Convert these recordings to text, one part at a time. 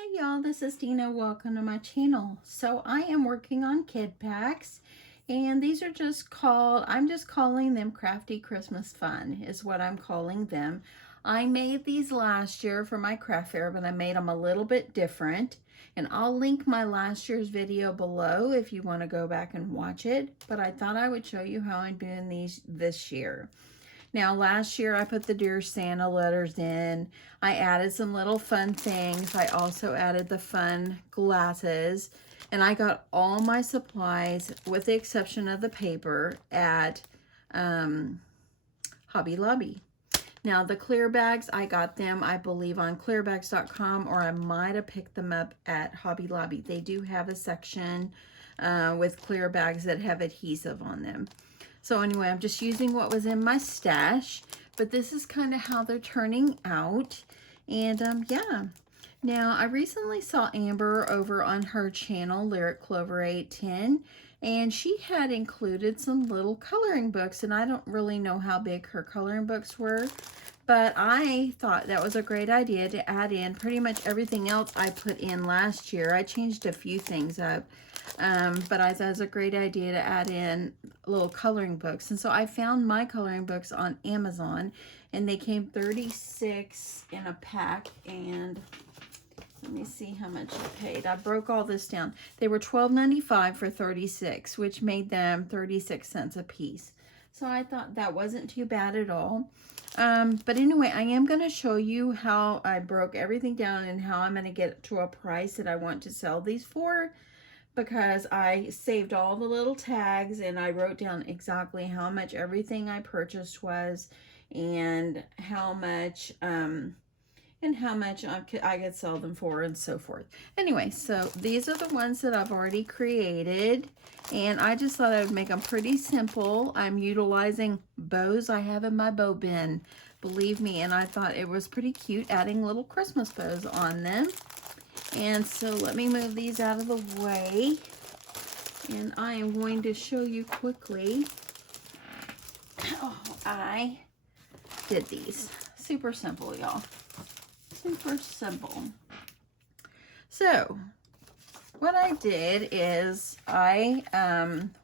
Hey y'all, this is Dina. Welcome to my channel. So I am working on kid packs, and these are I'm just calling them Crafty Christmas Fun is what I'm calling them. I made these last year for my craft fair, but I made them a little bit different. And I'll link my last year's video below if you want to go back and watch it. But I thought I would show you how I'm doing these this year. Now, last year I put the Dear Santa letters in. I added some little fun things. I also added the fun glasses. And I got all my supplies, with the exception of the paper, at Hobby Lobby. Now, the clear bags, I got them, I believe, on clearbags.com, or I might have picked them up at Hobby Lobby. They do have a section with clear bags that have adhesive on them. So anyway, I'm just using what was in my stash, but this is kind of how they're turning out. And yeah. Now, I recently saw Amber over on her channel, Lyric Clover 810, and she had included some little coloring books, and I don't really know how big her coloring books were, but I thought that was a great idea to add in pretty much everything else I put in last year. I changed a few things up. But I thought it was a great idea to add in little coloring books. And so I found my coloring books on Amazon, and they came 36 in a pack. And let me see how much I paid. I broke all this down. They were $12.95 for 36, which made them 36 cents a piece. So I thought that wasn't too bad at all. But anyway, I am going to show you how I broke everything down and how I'm going to get to a price that I want to sell these for, because I saved all the little tags and I wrote down exactly how much everything I purchased was, and how much I could sell them for, and so forth. Anyway, so these are the ones that I've already created, and I just thought I would make them pretty simple. I'm utilizing bows I have in my bow bin, believe me, and I thought it was pretty cute adding little Christmas bows on them. And so let me move these out of the way, and I am going to show you quickly how I did these. Super simple, y'all. Super simple. So what I did is I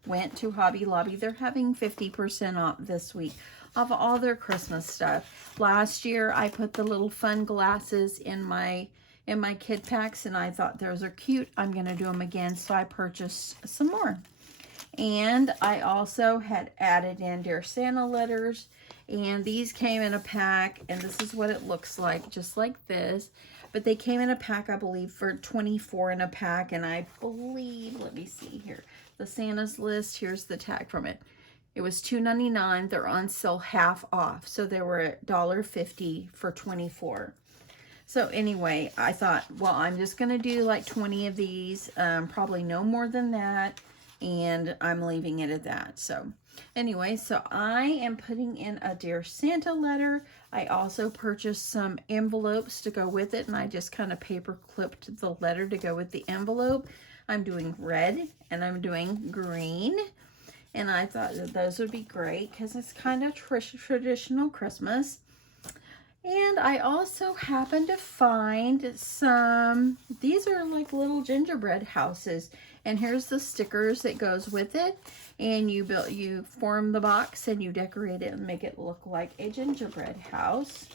went to Hobby Lobby. They're having 50% off this week of all their Christmas stuff. Last year I put the little fun glasses in my kid packs, and I thought those are cute. I'm going to do them again, so I purchased some more. And I also had added in Dear Santa letters, and these came in a pack, and this is what it looks like, just like this. But they came in a pack, I believe, for 24 in a pack, and I believe, let me see here, the Santa's list, here's the tag from it. It was $2.99. They're on sale half off, so they were $1.50 for 24. So anyway, I thought, well, I'm just going to do like 20 of these, probably no more than that, and I'm leaving it at that. So anyway, so I am putting in a Dear Santa letter. I also purchased some envelopes to go with it, and I just kind of paper clipped the letter to go with the envelope. I'm doing red, and I'm doing green, and I thought that those would be great because it's kind of traditional Christmas. And I also happened to find some, these are like little gingerbread houses. And here's the stickers that goes with it. And you form the box and you decorate it and make it look like a gingerbread house.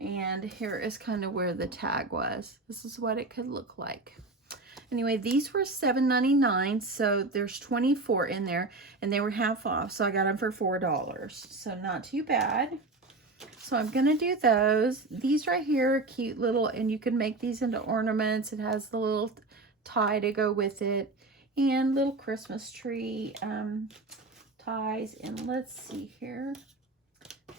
And here is kind of where the tag was. This is what it could look like. Anyway, these were $7.99, so there's 24 in there, and they were half off, so I got them for $4. So not too bad. So I'm going to do those. These right here are cute little, and you can make these into ornaments. It has the little tie to go with it, and little Christmas tree ties. And let's see here.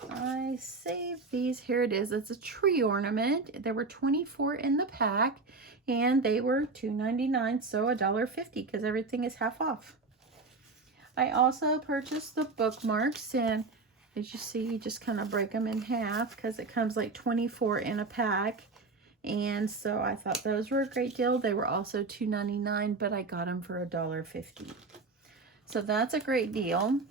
I saved these. Here it is. It's a tree ornament. There were 24 in the pack, and they were $2.99, so $1.50 because everything is half off. I also purchased the bookmarks, and as you see, you just kind of break them in half because it comes like 24 in a pack. And so I thought those were a great deal. They were also $2.99, but I got them for $1.50. So that's a great deal.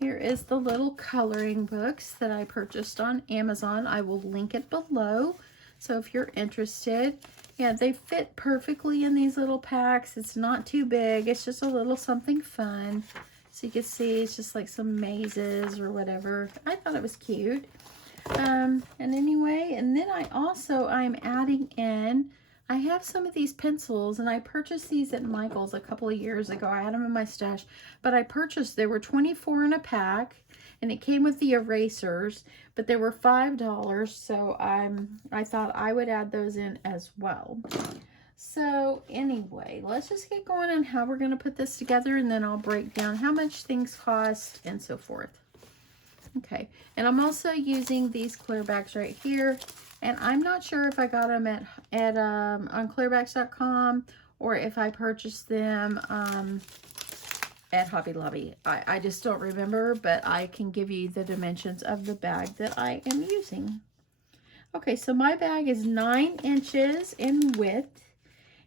Here is the little coloring books that I purchased on Amazon. I will link it below. So if you're interested, Yeah, they fit perfectly in these little packs. It's not too big. It's just a little something fun. So you can see it's just like some mazes or whatever. I thought it was cute. And anyway, and then I'm adding in, I have some of these pencils, and I purchased these at Michael's a couple of years ago. I had them in my stash, but there were 24 in a pack, and it came with the erasers, but they were $5, so I thought I would add those in as well. So anyway, let's just get going on how we're going to put this together, and then I'll break down how much things cost and so forth. Okay, and I'm also using these clear bags right here, and I'm not sure if I got them on clearbags.com or if I purchased them at Hobby Lobby. I just don't remember, but I can give you the dimensions of the bag that I am using. Okay, so my bag is 9 inches in width,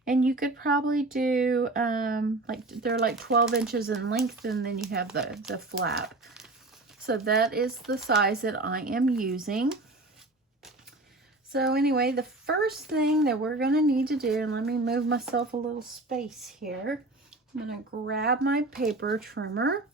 and you could probably do they're like 12 inches in length, and then you have the flap. So that is the size that I am using. So anyway, the first thing that we're going to need to do, and let me move myself a little space here. I'm going to grab my paper trimmer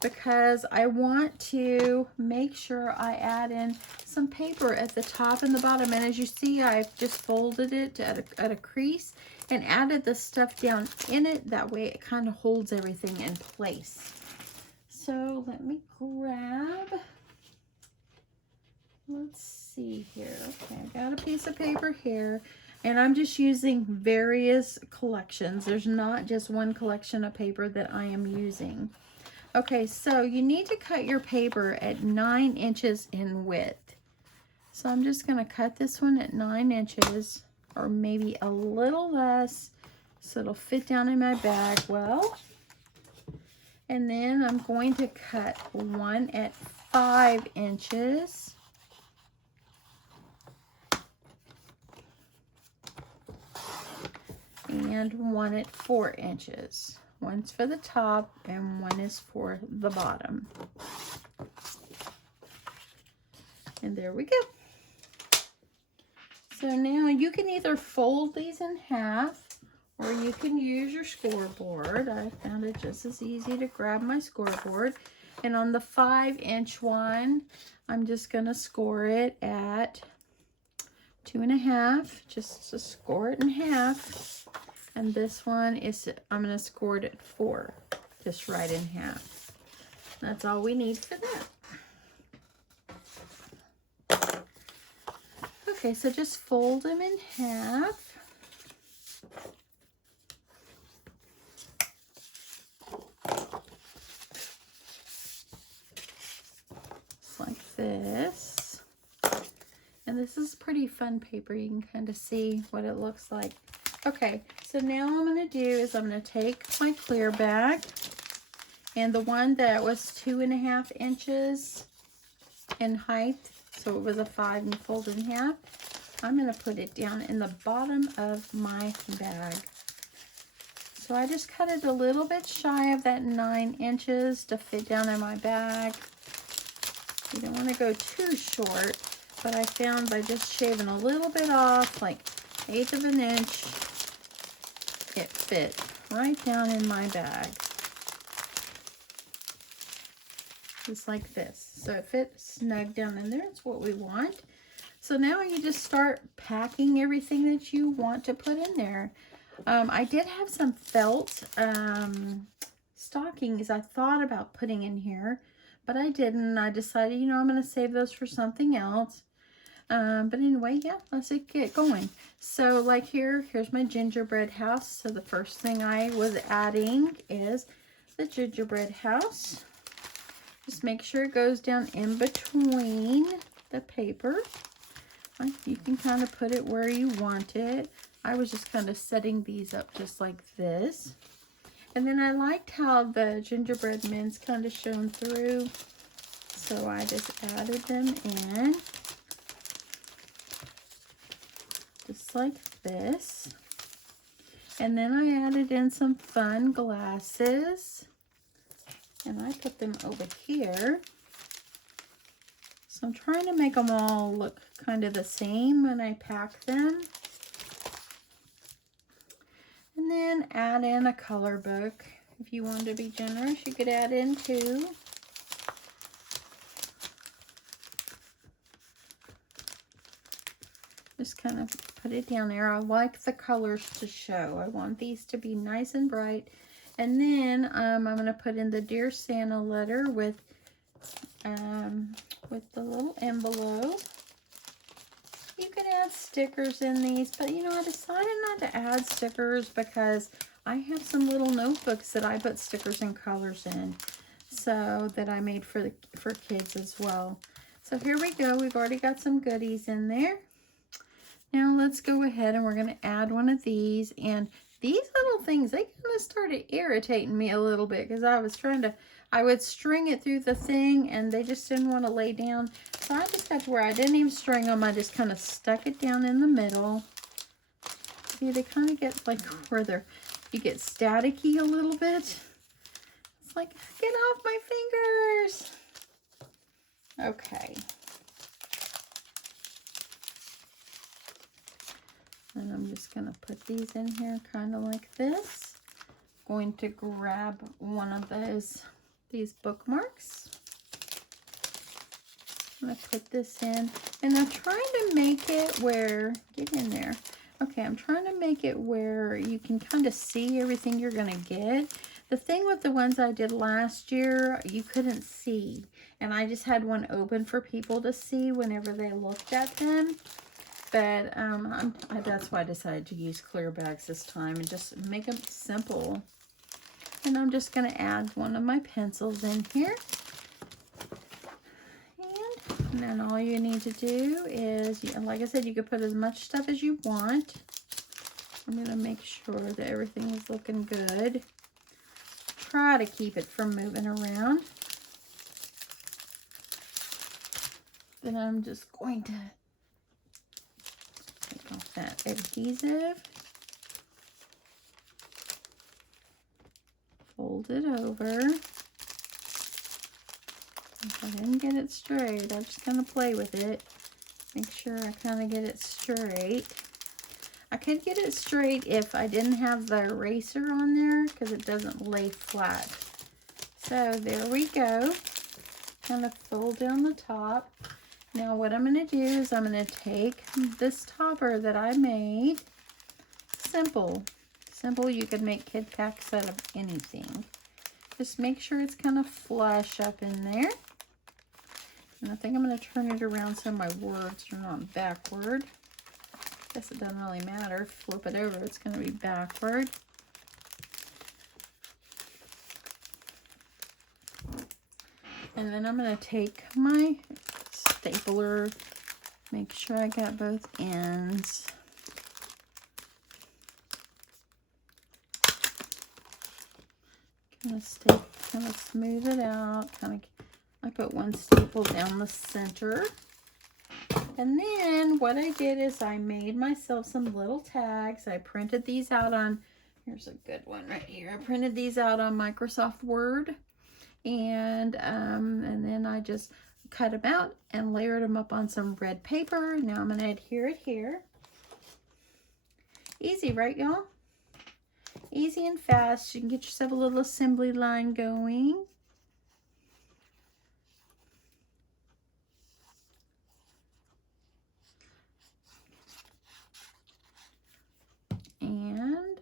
because I want to make sure I add in some paper at the top and the bottom. And as you see, I've just folded it at a crease and added the stuff down in it. That way it kind of holds everything in place. So let me grab, let's see here. Okay, I got a piece of paper here, and I'm just using various collections. There's not just one collection of paper that I am using. Okay, so you need to cut your paper at 9 inches in width. So I'm just going to cut this one at 9 inches, or maybe a little less, so it'll fit down in my bag well. And then I'm going to cut one at 5 inches. And one at 4 inches. One's for the top and one is for the bottom. And there we go. So now you can either fold these in half, or you can use your scoreboard. I found it just as easy to grab my scoreboard. And on the 5-inch one, I'm just going to score it at 2.5, just to score it in half. And this one I'm going to score it at 4, just right in half. That's all we need for that. Okay, so just fold them in half. Like this. And this is pretty fun paper. You can kind of see what it looks like. Okay, so now what I'm going to do is I'm going to take my clear bag, and the one that was 2.5 inches in height, so it was a 5 and folded in half, I'm going to put it down in the bottom of my bag. So I just cut it a little bit shy of that 9 inches to fit down in my bag. You don't want to go too short, but I found by just shaving a little bit off, like 1/8 of an inch, it fit right down in my bag. Just like this. So it fits snug down in there. It's what we want. So now you just start packing everything that you want to put in there. I did have some felt stockings I thought about putting in here, but I didn't. I decided, you know, I'm going to save those for something else. But anyway, yeah, let's get going. So like here's my gingerbread house. So the first thing I was adding is the gingerbread house. Just make sure it goes down in between the paper. You can kind of put it where you want it. I was just kind of setting these up just like this. And then I liked how the gingerbread men's kind of shone through. So I just added them in. Just like this. And then I added in some fun glasses. And I put them over here. So I'm trying to make them all look kind of the same when I pack them. And then add in a color book. If you wanted to be generous, you could add in 2. Just kind of put it down there. I like the colors to show. I want these to be nice and bright. And then I'm going to put in the Dear Santa letter with the little envelope. You could add stickers in these, but you know, I decided not to add stickers because I have some little notebooks that I put stickers and colors in, so that I made for kids as well. So here we go. We've already got some goodies in there. Now let's go ahead and we're going to add one of these. And these little things, they kind of started irritating me a little bit because I would string it through the thing and they just didn't want to lay down. So I just got to where I didn't even string them. I just kind of stuck it down in the middle. See, they kind of get like where you get staticky a little bit. It's like, get off my fingers. Okay. And I'm just going to put these in here kind of like this. Going to grab one of these bookmarks. I'm going to put this in. And I'm trying to make it where, get in there. Okay, I'm trying to make it where you can kind of see everything you're going to get. The thing with the ones I did last year, you couldn't see. And I just had one open for people to see whenever they looked at them. But that's why I decided to use clear bags this time and just make them simple. And I'm just going to add one of my pencils in here. And then all you need to do is, like I said, you can put as much stuff as you want. I'm going to make sure that everything is looking good. Try to keep it from moving around. Then I'm just going to take off that adhesive. Fold it over. If I didn't get it straight, I'm just going to play with it. Make sure I kind of get it straight. I could get it straight if I didn't have the eraser on there because it doesn't lay flat. So there we go. Kind of fold down the top. Now what I'm going to do is I'm going to take this topper that I made. Simple. Simple, you could make kid packs out of anything. Just make sure it's kind of flush up in there. And I think I'm going to turn it around so my words are not backward. Guess it doesn't really matter. Flip it over, it's going to be backward. And then I'm going to take my stapler, make sure I got both ends. Kind of smooth it out. I put one staple down the center. And then what I did is I made myself some little tags. I printed these out on, here's a good one right here. I printed these out on Microsoft Word. And then I just cut them out and layered them up on some red paper. Now I'm going to adhere it here. Easy, right, y'all? Easy and fast. You can get yourself a little assembly line going. And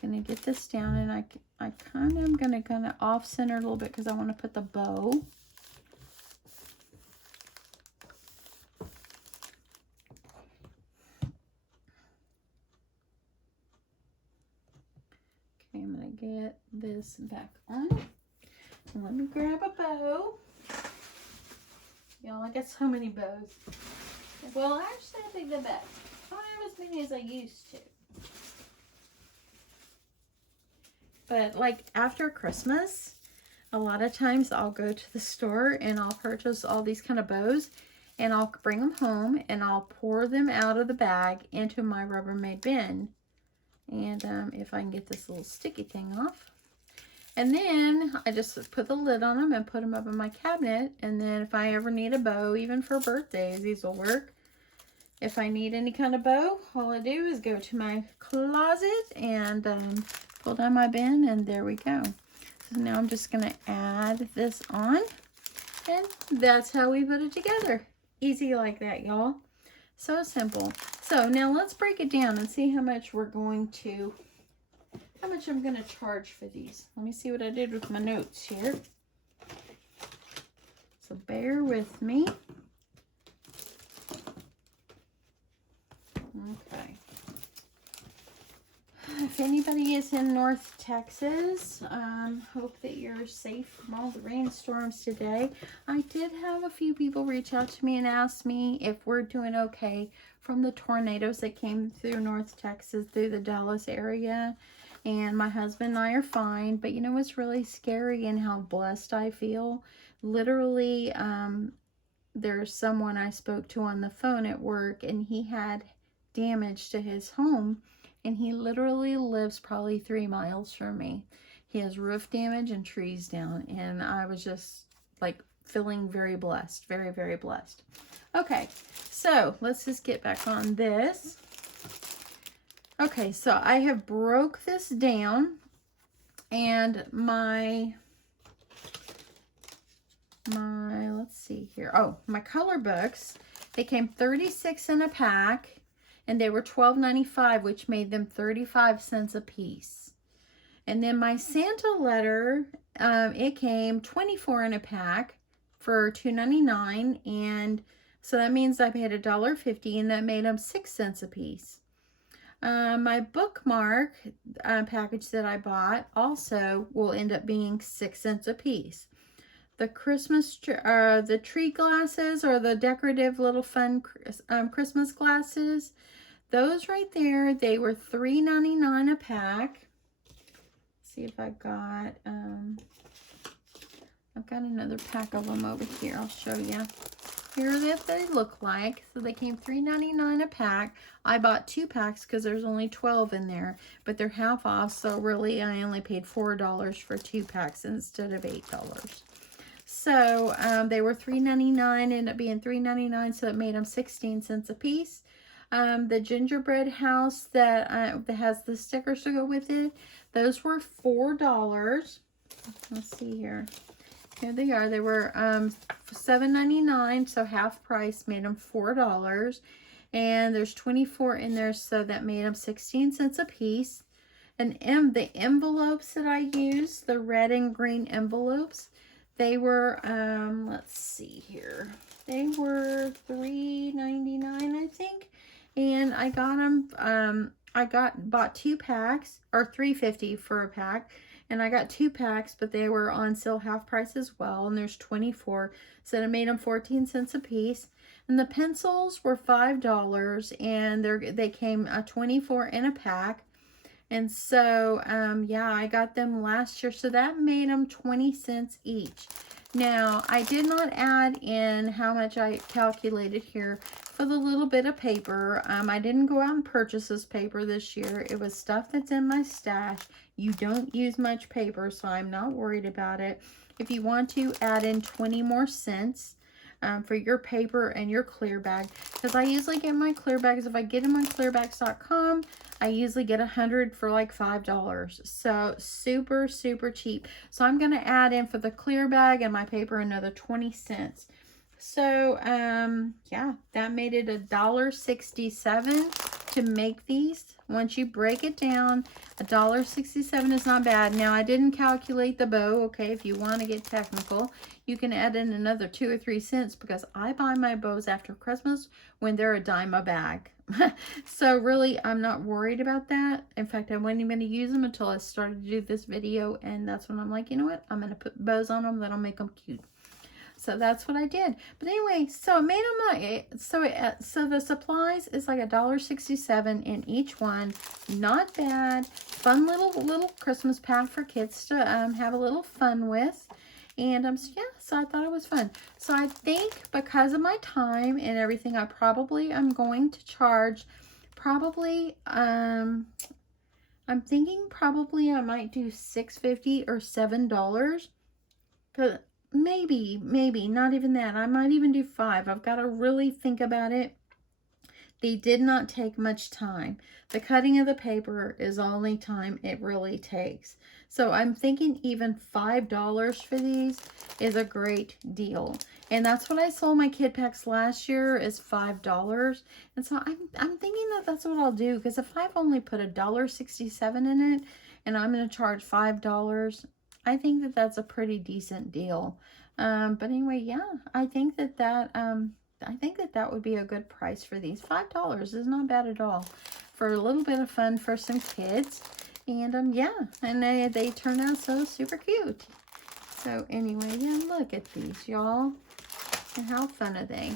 gonna get this down, and I kind of am gonna off center a little bit because I want to put the bow. Okay, I'm gonna get this back on. And let me grab a bow. Y'all, I got so many bows. Well, actually, I think the best. I don't have as many as I used to. But like after Christmas, a lot of times I'll go to the store and I'll purchase all these kind of bows and I'll bring them home and I'll pour them out of the bag into my Rubbermaid bin. And if I can get this little sticky thing off. And then I just put the lid on them and put them up in my cabinet. And then if I ever need a bow, even for birthdays, these will work. if I need any kind of bow, all I do is go to my closet and pull down my bin, and there we go. So now I'm just going to add this on, and that's how we put it together. Easy like that, y'all. So simple. So now let's break it down and see how much I'm going to charge for these. Let me see what I did with my notes here. So bear with me. Okay. If anybody is in North Texas, hope that you're safe from all the rainstorms today. I did have a few people reach out to me and ask me if we're doing okay from the tornadoes that came through North Texas, through the Dallas area. And my husband and I are fine. But you know what's really scary and how blessed I feel? Literally, there's someone I spoke to on the phone at work, and he had damage to his home, and he literally lives probably 3 miles from me. He has roof damage and trees down, and I was just like feeling very blessed, very, very blessed. Okay, so let's just get back on this. Okay, so I have broke this down, and my let's see here. Oh, my color books, they came 36 in a pack, and they were $12.95, which made them 35 cents a piece. And then my Santa letter, it came 24 in a pack for $2.99, and so that means I paid $1.50, and that made them 6 cents a piece. My bookmark package that I bought also will end up being 6 cents a piece. The the tree glasses, or the decorative little fun Christmas glasses, those right there, they were $3.99 a pack. Let's see if I've got another pack of them over here. I'll show you. Here that they look like. So they came $3.99 a pack. I bought 2 packs because there's only 12 in there, but they're half off, so really I only paid $4 for 2 packs instead of $8. So they were $3.99, ended up being $3.99, so it made them 16 cents a piece. The gingerbread house that has the stickers to go with it, those were $4. Let's see here. Here they are. They were $7.99, so half price made them $4. And there's 24 in there, so that made them 16 cents a piece. And the envelopes that I used, the red and green envelopes, they were, let's see here. They were $3.99, I think. And I got them, bought 2 packs, or $3.50 for a pack. And I got 2 packs, but they were on sale half price as well. And there's 24, so it made them 14 cents a piece. And the pencils were $5, and they came 24 in a pack. And so, yeah, I got them last year, so that made them 20 cents each. Now, I did not add in how much I calculated here for the little bit of paper. I didn't go out and purchase this paper this year. It was stuff that's in my stash. You don't use much paper, so I'm not worried about it. If you want to, add in 20 more cents for your paper and your clear bag, because I usually get my clear bags, if I get them on clearbags.com, I usually get 100 for like $5. So super, super cheap. So I'm going to add in for the clear bag and my paper another 20 cents. So, yeah, that made it $1.67 to make these. Once you break it down, $1.67 is not bad. Now, I didn't calculate the bow, okay? If you want to get technical, you can add in another 2 or 3 cents, because I buy my bows after Christmas when they're a dime a bag. So really, I'm not worried about that. In fact, I wasn't even going to use them until I started to do this video, and that's when I'm like, you know what? I'm going to put bows on them that'll make them cute. So that's what I did. But anyway, so it made them so the supplies is like $1.67 in each one. Not bad. Fun little Christmas pack for kids to have a little fun with. And yeah, so I thought it was fun. So I think because of my time and everything, I probably am going to charge I'm thinking probably I might do $6.50 or $7. Cause maybe not even that. I might even do $5. I've got to really think about it They did not take much time. The cutting of the paper is the only time it really takes. So I'm thinking even $5 for these is a great deal. And that's what I sold my kid packs last year, is $5. And so I'm thinking that that's what I'll do, because if I've only put $1.67 in it and I'm going to charge $5, I think that that's a pretty decent deal. But anyway, yeah, I think that that would be a good price for these. $5 is not bad at all for a little bit of fun for some kids. And yeah, and they turn out so super cute. So anyway, yeah, look at these, y'all. And how fun are they?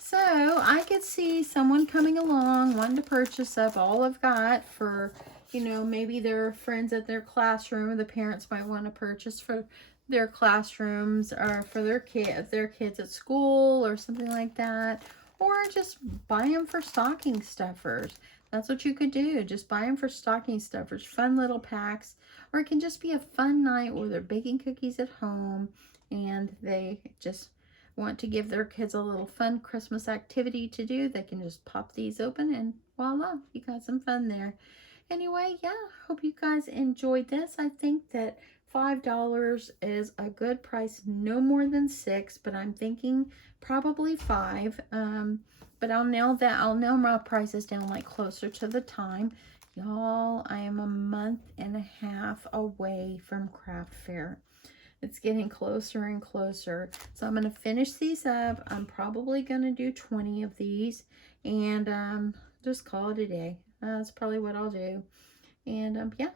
So I could see someone coming along wanting to purchase up all I've got for, you know, maybe their friends at their classroom, or the parents might want to purchase for their classrooms, or for their kids at school or something like that, or just buy them for stocking stuffers. That's what you could do. Just buy them for stocking stuffers, fun little packs. Or it can just be a fun night where they're baking cookies at home and they just want to give their kids a little fun Christmas activity to do. They can just pop these open and voila, you got some fun there. Anyway, yeah, hope you guys enjoyed this. I think that $5 is a good price, no more than $6, but I'm thinking probably $5. But I'll nail my prices down like closer to the time. Y'all, I am a month and a half away from craft fair. It's getting closer and closer. So I'm going to finish these up. I'm probably going to do 20 of these and just call it a day. That's probably what I'll do. And yeah,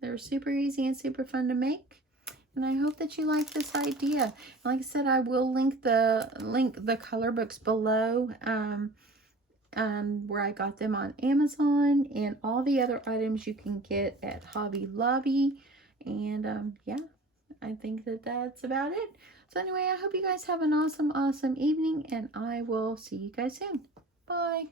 they're super easy and super fun to make. And I hope that you like this idea. Like I said, I will link the color books below, where I got them on Amazon, and all the other items you can get at Hobby Lobby. And yeah, I think that that's about it. So anyway, I hope you guys have an awesome evening, and I will see you guys soon. Bye.